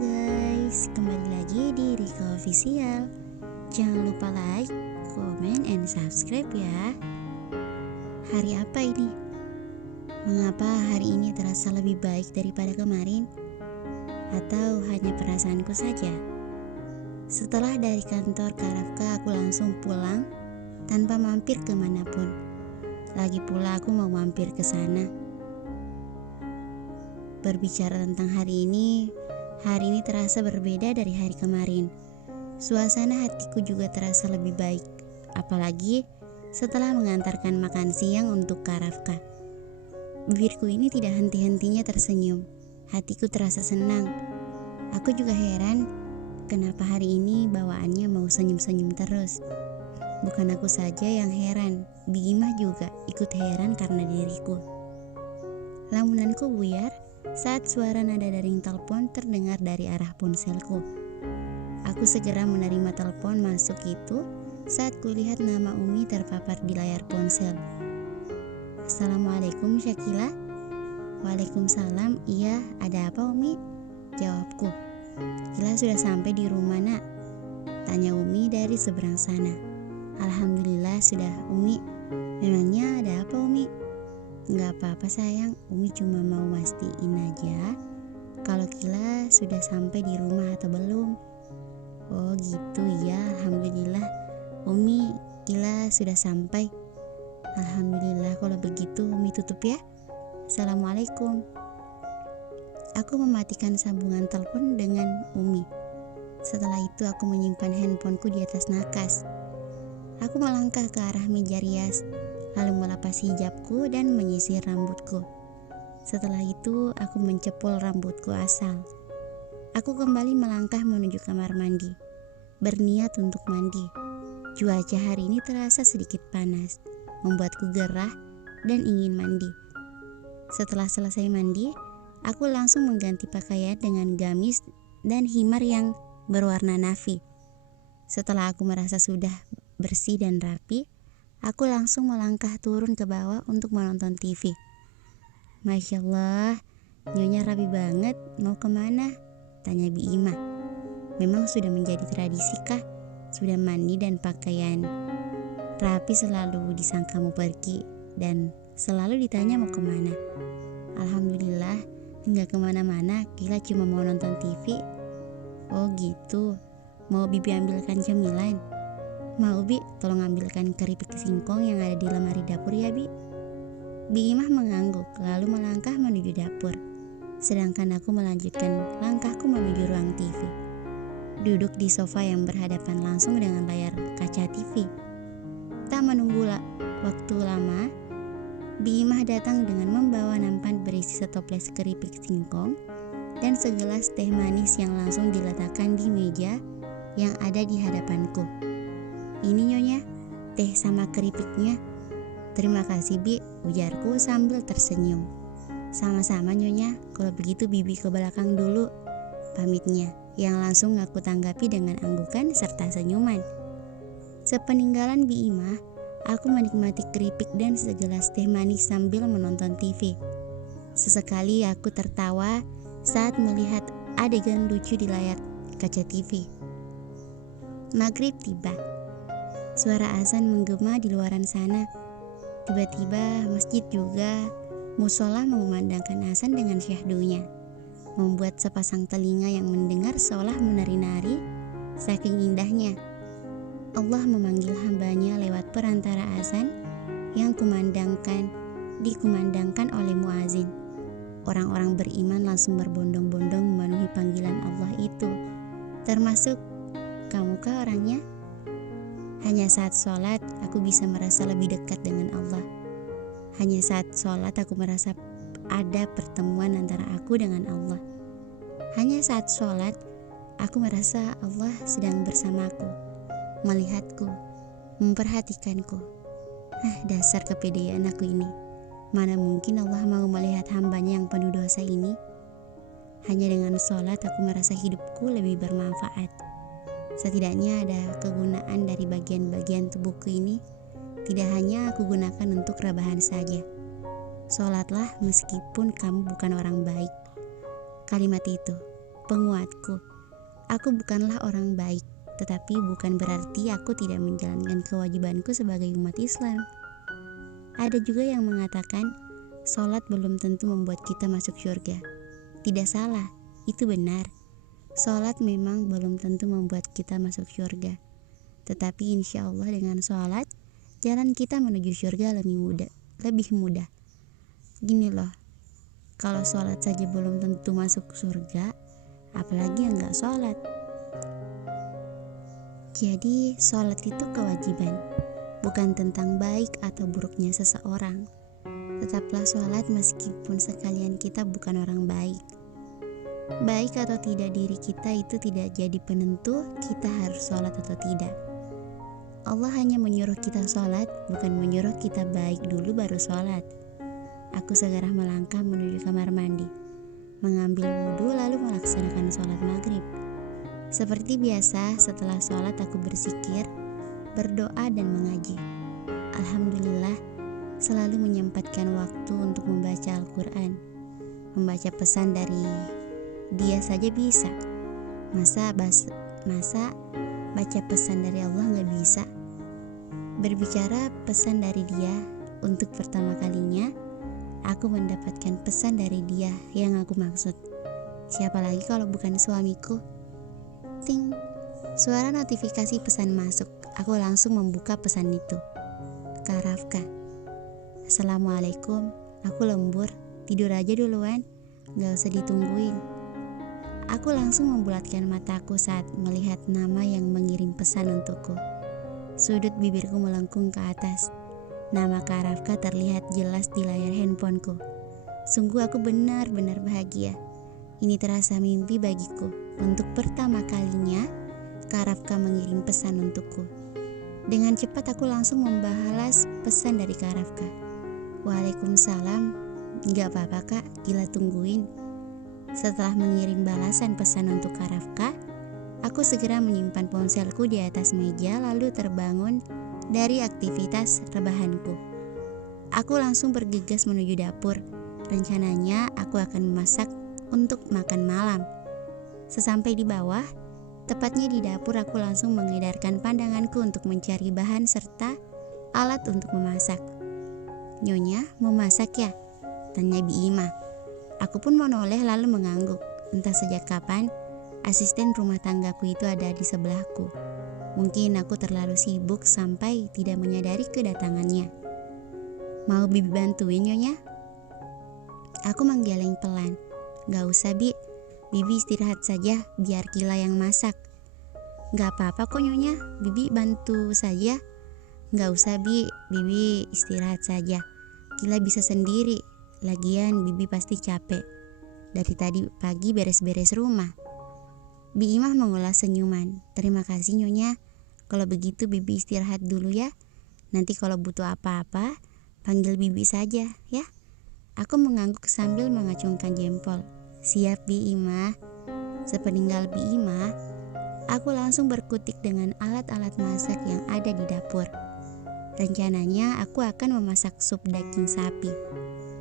guys, kembali lagi di Rika Official. Jangan lupa like, comment, and subscribe ya. Hari apa ini? Mengapa hari ini terasa lebih baik daripada kemarin? Atau hanya perasaanku saja? Setelah dari kantor Karafka, aku langsung pulang tanpa mampir kemanapun. Lagi pula aku mau mampir ke sana. Berbicara tentang hari ini terasa berbeda dari hari kemarin. Suasana hatiku juga terasa lebih baik, apalagi setelah mengantarkan makan siang untuk Karafka. Bibirku ini tidak henti-hentinya tersenyum. Hatiku terasa senang. Aku juga heran kenapa hari ini bawaannya mau senyum-senyum terus. Bukan aku saja yang heran, Bimah juga ikut heran karena diriku. Lamunanku buyar saat suara nada dering telepon terdengar dari arah ponselku. Aku segera menerima telepon masuk itu saat kulihat nama Umi terpapar di layar ponsel. Assalamualaikum Syakila. Waalaikumsalam. Iya, ada apa Umi? Jawabku. Kila sudah sampai di rumah nak? Tanya Umi dari seberang sana. Alhamdulillah sudah Umi. Memangnya ada apa Umi? Nggak apa-apa sayang, Umi cuma mau mastiin aja kalau Kila sudah sampai di rumah atau belum. Oh gitu ya, Alhamdulillah Umi, Kila sudah sampai. Alhamdulillah kalau begitu Umi tutup ya. Assalamualaikum. Aku mematikan sambungan telepon dengan Umi. Setelah itu aku menyimpan handphoneku di atas nakas. Aku melangkah ke arah meja rias, lalu melepas hijabku dan menyisir rambutku. Setelah itu aku mencepul rambutku asal. Aku kembali melangkah menuju kamar mandi, berniat untuk mandi. Cuaca hari ini terasa sedikit panas, membuatku gerah dan ingin mandi. Setelah selesai mandi, aku langsung mengganti pakaian dengan gamis dan himar yang berwarna navy. Setelah aku merasa sudah bersih dan rapi, aku langsung melangkah turun ke bawah untuk menonton TV. Masya Allah, Nyonya rapi banget, mau kemana? Tanya Bi Ima. Memang sudah menjadi tradisi kah? Sudah mandi dan pakaian rapi selalu disangka mau pergi dan selalu ditanya mau kemana. Alhamdulillah, enggak kemana-mana, Kila cuma mau nonton TV. Oh gitu, mau Bibi ambilkan cemilan? Mau Bi, tolong ambilkan keripik singkong yang ada di lemari dapur ya Bi. Bi Imah mengangguk lalu melangkah menuju dapur. Sedangkan aku melanjutkan langkahku menuju ruang TV. Duduk di sofa yang berhadapan langsung dengan layar kaca TV. Tak menunggu waktu lama, Bi Imah datang dengan membawa nampan berisi setoples keripik singkong dan segelas teh manis yang langsung diletakkan di meja yang ada di hadapanku. Ini Nyonya, teh sama keripiknya. Terima kasih Bi, ujarku sambil tersenyum. Sama-sama Nyonya, kalau begitu Bibi ke belakang dulu, pamitnya, yang langsung aku tanggapi dengan anggukan serta senyuman. Sepeninggalan Bi Imah, aku menikmati keripik dan segelas teh manis sambil menonton TV. Sesekali aku tertawa saat melihat adegan lucu di layar kaca TV. Maghrib tiba. Suara azan menggema di luaran sana. Tiba-tiba masjid juga musola mengumandangkan azan dengan syahdunya, membuat sepasang telinga yang mendengar seolah menari-nari saking indahnya. Allah memanggil hambanya lewat perantara azan yang dikumandangkan oleh muazin. Orang-orang beriman langsung berbondong-bondong memenuhi panggilan Allah itu. Termasuk kamukah orangnya? Hanya saat sholat aku bisa merasa lebih dekat dengan Allah. Hanya saat sholat aku merasa ada pertemuan antara aku dengan Allah. Hanya saat sholat aku merasa Allah sedang bersamaku, melihatku, memperhatikanku. Dasar kepedean aku ini. Mana mungkin Allah mau melihat hambanya yang penuh dosa ini. Hanya dengan sholat aku merasa hidupku lebih bermanfaat. Setidaknya ada kegunaan dari bagian-bagian tubuhku ini. Tidak hanya aku gunakan untuk rebahan saja. Sholatlah meskipun kamu bukan orang baik. Kalimat itu penguatku. Aku bukanlah orang baik, tetapi bukan berarti aku tidak menjalankan kewajibanku sebagai umat Islam. Ada juga yang mengatakan, sholat belum tentu membuat kita masuk surga. Tidak salah, itu benar. Sholat memang belum tentu membuat kita masuk surga. Tetapi insya Allah dengan sholat, jalan kita menuju surga lebih mudah. Gini loh, kalau sholat saja belum tentu masuk surga, apalagi yang gak sholat. Jadi sholat itu kewajiban, bukan tentang baik atau buruknya seseorang. Tetaplah sholat meskipun sekalian kita bukan orang baik. Baik atau tidak diri kita itu tidak jadi penentu kita harus sholat atau tidak. Allah hanya menyuruh kita sholat, bukan menyuruh kita baik dulu baru sholat. Aku segera melangkah menuju kamar mandi, mengambil wudhu lalu melaksanakan sholat maghrib. Seperti biasa, setelah sholat aku berzikir, berdoa dan mengaji. Alhamdulillah, selalu menyempatkan waktu untuk membaca Al-Quran. Membaca pesan dari Dia saja bisa. Masa baca pesan dari Allah gak bisa? Berbicara pesan dari Dia, untuk pertama kalinya aku mendapatkan pesan dari Dia yang aku maksud. Siapa lagi kalau bukan suamiku? Ting, suara notifikasi pesan masuk. Aku langsung membuka pesan itu. Kak Rafka, Assalamualaikum, aku lembur, tidur aja duluan, gak usah ditungguin. Aku langsung membulatkan mataku saat melihat nama yang mengirim pesan untukku. Sudut bibirku melengkung ke atas. Nama Kak Rafka terlihat jelas di layar handphoneku. Sungguh aku benar-benar bahagia. Ini terasa mimpi bagiku. Untuk pertama kalinya, Kak Rafka mengirim pesan untukku. Dengan cepat aku langsung membalas pesan dari Kak Rafka. Waalaikumsalam, gak apa-apa kak, gila tungguin. Setelah mengirim balasan pesan untuk Kak Rafka, aku segera menyimpan ponselku di atas meja lalu terbangun dari aktivitas rebahanku. Aku langsung bergegas menuju dapur. Rencananya aku akan memasak untuk makan malam. Sesampai di bawah, tepatnya di dapur, aku langsung mengedarkan pandanganku untuk mencari bahan serta alat untuk memasak. Nyonya, mau masak ya? Tanya Bi Ima. Aku pun menoleh lalu mengangguk. Entah sejak kapan asisten rumah tanggaku itu ada di sebelahku. Mungkin aku terlalu sibuk sampai tidak menyadari kedatangannya. Mau Bibi bantuin Nyonya? Aku menggeleng pelan. Gak usah Bi, Bibi istirahat saja biar Kila yang masak. Gak apa-apa kok Nyonya, Bibi bantu saja. Gak usah Bi, Bibi istirahat saja. Kila bisa sendiri. Lagian Bibi pasti capek. Dari tadi pagi beres-beres rumah. Bi Imah mengulas senyuman. Terima kasih Nyonya. Kalau begitu Bibi istirahat dulu ya. Nanti kalau butuh apa-apa, panggil Bibi saja ya. Aku mengangguk sambil mengacungkan jempol. Siap Bi Imah. Sepeninggal Bi Imah, aku langsung berkutik dengan alat-alat masak yang ada di dapur. Rencananya aku akan memasak sup daging sapi.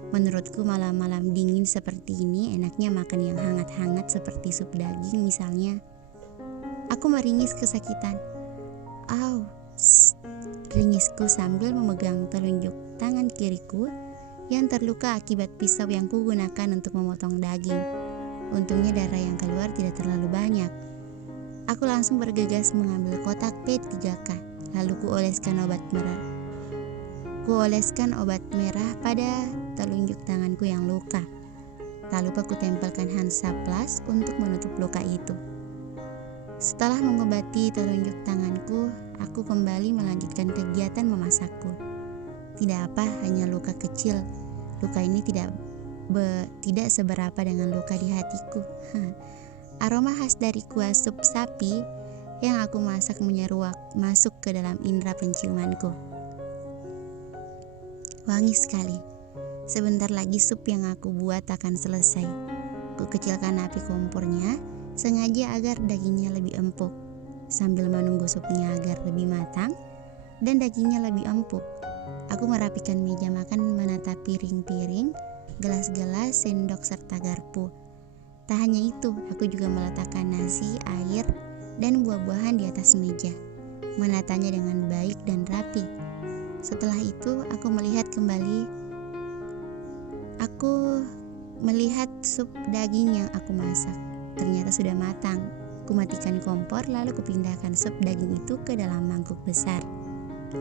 Menurutku malam-malam dingin seperti ini enaknya makan yang hangat-hangat seperti sup daging misalnya. Aku meringis kesakitan. Au, ringisku sambil memegang telunjuk tangan kiriku yang terluka akibat pisau yang kugunakan untuk memotong daging. Untungnya darah yang keluar tidak terlalu banyak. Aku langsung bergegas mengambil kotak P3K, lalu kuoleskan obat merah pada telunjuk tanganku yang luka. Tak lupa kutempelkan Hansaplast untuk menutup luka itu. Setelah mengobati telunjuk tanganku, aku kembali melanjutkan kegiatan memasakku. Tidak apa, hanya luka kecil. Luka ini tidak seberapa dengan luka di hatiku. Aroma khas dari kuah sup sapi yang aku masak menyeruak masuk ke dalam indera penciumanku. Wangi sekali. Sebentar lagi sup yang aku buat akan selesai. Ku kecilkan api kompornya sengaja agar dagingnya lebih empuk. Sambil menunggu supnya agar lebih matang dan dagingnya lebih empuk, aku merapikan meja makan, menata piring-piring, gelas-gelas, sendok serta garpu. Tak hanya itu, aku juga meletakkan nasi, air, dan buah-buahan di atas meja, menatanya dengan baik dan rapi. Setelah itu, aku melihat sup daging yang aku masak. Ternyata sudah matang. Kumatikan kompor, lalu kupindahkan sup daging itu ke dalam mangkuk besar,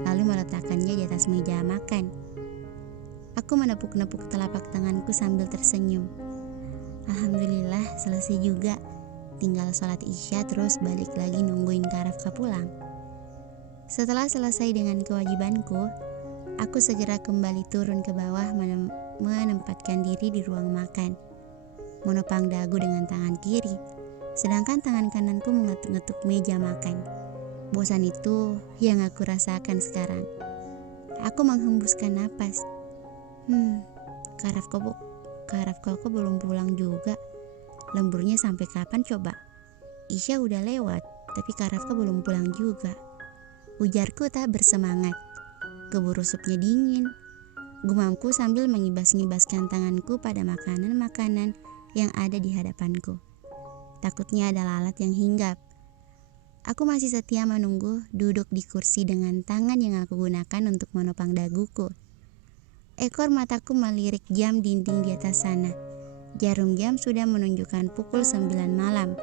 lalu meletakkannya di atas meja makan. Aku menepuk-nepuk telapak tanganku sambil tersenyum. Alhamdulillah, selesai juga. Tinggal sholat isya terus balik lagi nungguin Kak Rafka pulang. Setelah selesai dengan kewajibanku, aku segera kembali turun ke bawah menempatkan diri di ruang makan, menopang dagu dengan tangan kiri, sedangkan tangan kananku mengetuk-ngetuk meja makan. Bosan itu yang aku rasakan sekarang. Aku menghembuskan napas. Kak Rafka kok belum pulang juga? Lemburnya sampai kapan coba? Isya udah lewat, tapi Kak Rafka belum pulang juga. Ujarku tak bersemangat. Keburu supnya dingin. Gumamku sambil mengibas-ngibaskan tanganku pada makanan-makanan yang ada di hadapanku. Takutnya ada lalat yang hinggap. Aku masih setia menunggu, duduk di kursi dengan tangan yang aku gunakan untuk menopang daguku. Ekor mataku melirik jam dinding di atas sana. Jarum jam sudah menunjukkan pukul 9 malam.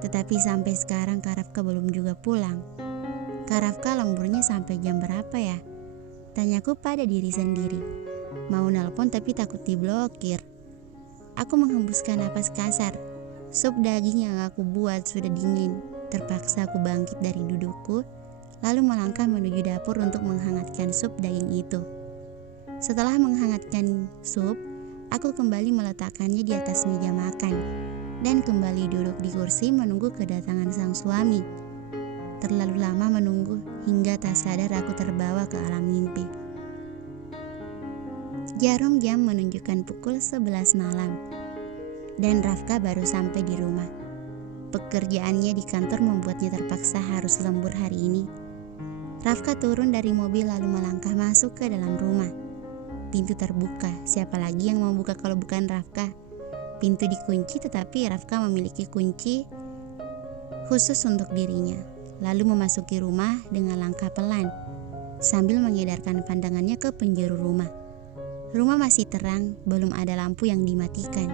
Tetapi sampai sekarang Kak Rafka belum juga pulang. Kak Rafka lemburnya sampai jam berapa ya? Tanyaku pada diri sendiri. Mau nelpon tapi takut diblokir. Aku menghembuskan napas kasar. Sup daging yang aku buat sudah dingin. Terpaksa aku bangkit dari dudukku, lalu melangkah menuju dapur untuk menghangatkan sup daging itu. Setelah menghangatkan sup, aku kembali meletakkannya di atas meja makan dan kembali duduk di kursi menunggu kedatangan sang suami. Terlalu lama menunggu hingga tak sadar aku terbawa ke alam mimpi. Jarum jam menunjukkan pukul 11 malam dan Rafka baru sampai di rumah. Pekerjaannya di kantor membuatnya terpaksa harus lembur hari ini. Rafka turun dari mobil lalu melangkah masuk ke dalam rumah. Pintu terbuka, siapa lagi yang mau buka kalau bukan Rafka? Pintu dikunci tetapi Rafka memiliki kunci khusus untuk dirinya. Lalu memasuki rumah dengan langkah pelan, sambil mengedarkan pandangannya ke penjuru rumah. Rumah masih terang, belum ada lampu yang dimatikan.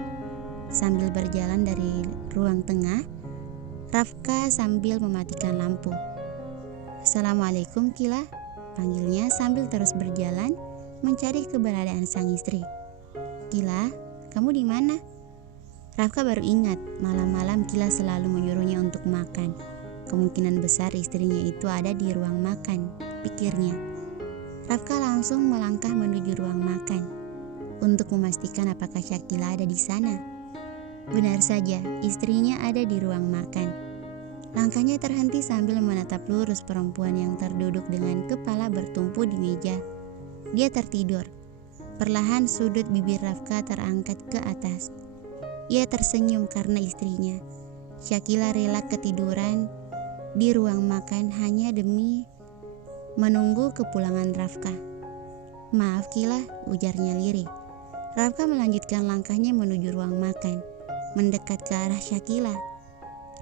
Sambil berjalan dari ruang tengah, Rafka sambil mematikan lampu. Assalamualaikum Kila, panggilnya sambil terus berjalan mencari keberadaan sang istri. Kila, kamu di mana? Rafka baru ingat malam-malam Kila selalu menyuruhnya untuk makan. Kemungkinan besar istrinya itu ada di ruang makan, pikirnya. Rafka langsung melangkah menuju ruang makan untuk memastikan apakah Syakila ada di sana. Benar saja, istrinya ada di ruang makan. Langkahnya terhenti sambil menatap lurus perempuan yang terduduk dengan kepala bertumpu di meja. Dia tertidur. Perlahan sudut bibir Rafka terangkat ke atas. Ia tersenyum karena istrinya. Syakila rela ketiduran di ruang makan hanya demi menunggu kepulangan Rafka. Maaf Kila, ujarnya lirih. Rafka melanjutkan langkahnya menuju ruang makan, mendekat ke arah Syakila.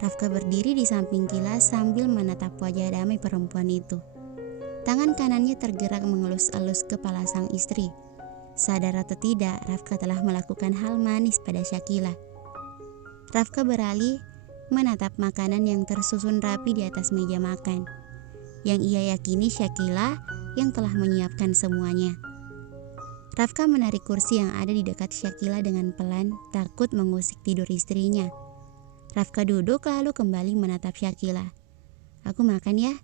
Rafka berdiri di samping Kila sambil menatap wajah damai perempuan itu. Tangan kanannya tergerak mengelus-elus kepala sang istri. Sadar atau tidak, Rafka telah melakukan hal manis pada Syakila. Rafka beralih menatap makanan yang tersusun rapi di atas meja makan, yang ia yakini Syakila yang telah menyiapkan semuanya. Rafka menarik kursi yang ada di dekat Syakila dengan pelan, takut mengusik tidur istrinya. Rafka duduk lalu kembali menatap Syakila. Aku makan ya?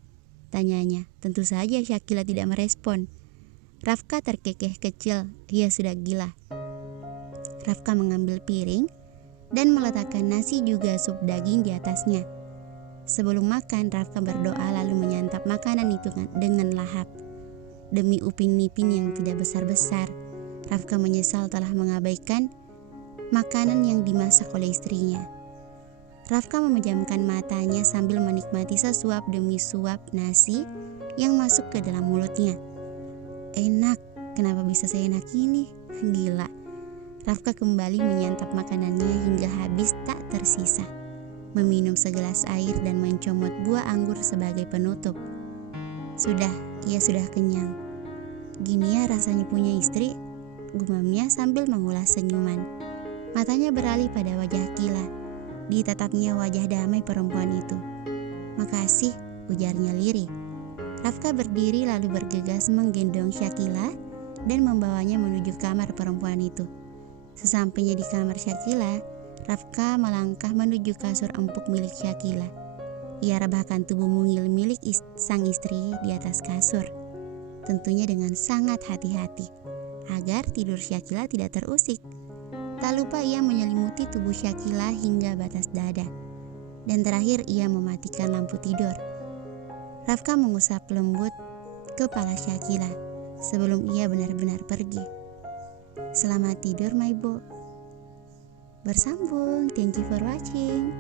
Tanyanya. Tentu saja Syakila tidak merespon. Rafka terkekeh kecil, ia sudah gila. Rafka mengambil piring dan meletakkan nasi juga sup daging di atasnya. Sebelum makan, Rafka berdoa lalu menyantap makanan itu dengan lahap. Demi Upin Ipin yang tidak besar-besar, Rafka menyesal telah mengabaikan makanan yang dimasak oleh istrinya. Rafka memejamkan matanya sambil menikmati sesuap demi suap nasi yang masuk ke dalam mulutnya. Enak, kenapa bisa seenak ini? Gila. Rafka kembali menyantap makanannya hingga habis tak tersisa, meminum segelas air dan mencomot buah anggur sebagai penutup. Ia sudah kenyang. Gini ya rasanya punya istri, gumamnya sambil mengulas senyuman. Matanya beralih pada wajah Akila. Ditatapnya wajah damai perempuan itu. "Makasih," ujarnya lirih. Rafka berdiri lalu bergegas menggendong Syakila dan membawanya menuju kamar perempuan itu. Sesampainya di kamar Syakila, Rafka melangkah menuju kasur empuk milik Syakila. Ia rebahkan tubuh mungil milik sang istri di atas kasur, tentunya dengan sangat hati-hati, agar tidur Syakila tidak terusik. Tak lupa ia menyelimuti tubuh Syakila hingga batas dada. Dan terakhir ia mematikan lampu tidur. Rafka mengusap lembut kepala Syakila sebelum ia benar-benar pergi. "Selamat tidur, my bo." Bersambung. Thank you for watching.